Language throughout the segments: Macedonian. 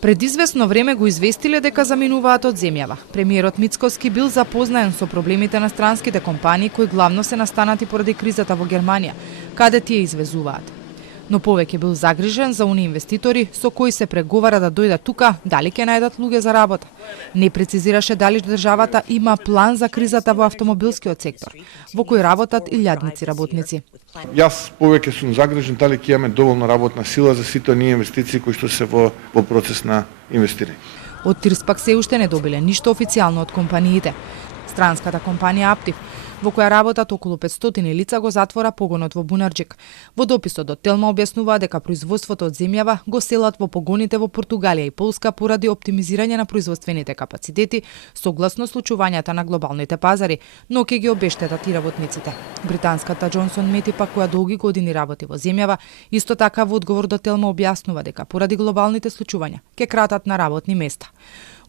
Пред известно време го известиле дека заминуваат од земјава. Премиерот Мицкоски бил запознаен со проблемите на странските компании кои главно се настанати поради кризата во Германија, каде тие извезуваат. Но повеќе бил загрижен за оние инвеститори со кои се преговара да дојдат тука, дали ќе најдат луѓе за работа. Не прецизираше дали државата има план за кризата во автомобилскиот сектор, во кој работат илјадници работници. Јас повеќе сум загрижен дали ќе имаме доволно работна сила за сите оние инвестиции кои што се во процес на инвестирање. Од ТИРС пак се уште не добиле ништо официјално од компаниите. Странската компанија Аптив, во која работат околу 500 лица, го затвора погонот во Бунарџик. Во дописот до Телма објаснуваа дека производството од земјава го селат во погоните во Португалија и Полска поради оптимизирање на производствените капацитети согласно случувањата на глобалните пазари, но ќе ги обештетат и работниците. Британската Джонсон Метипа, која долги години работи во земјава, исто така во одговор до Телма објаснува дека поради глобалните случувања ќе кратат на работни места.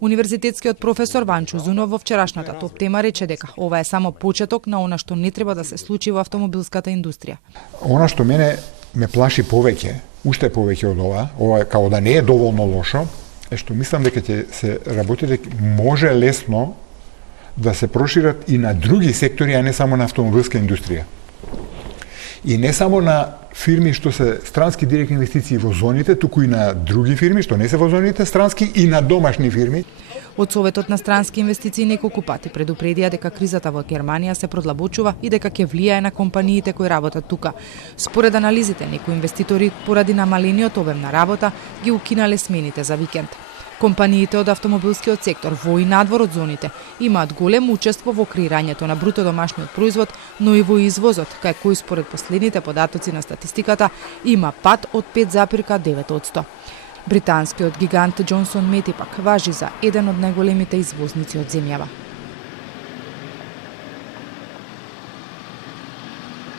Универзитетскиот професор Ванчо Зунов во вчерашната топ тема рече дека ова е само почеток на она што не треба да се случи во автомобилската индустрија. Она што мене ме плаши повеќе, уште повеќе од ова као да не е доволно лошо, е што мислам дека ќе се работи дека може лесно да се прошират и на други сектори, а не само на автомобилска индустрија. И не само на фирми што се странски директни инвестиции во зоните, туку и на други фирми што не се во зоните странски и на домашни фирми. Од Советот на странски инвестиции неколку пати предупредија дека кризата во Германија се продлабочува и дека ќе влијае на компаниите кои работат тука. Според анализите, некои инвеститори поради намалениот обем на работа ги укинале смените за викенд. Компаниите од автомобилскиот сектор во и надвор од зоните имаат големо учество во креирањето на бруто домашниот производ, но и во извозот, кај кој според последните податоци на статистиката има пад од 5,9%. Британскиот гигант Джонсон Мети пак важи за еден од најголемите извозници од земјава.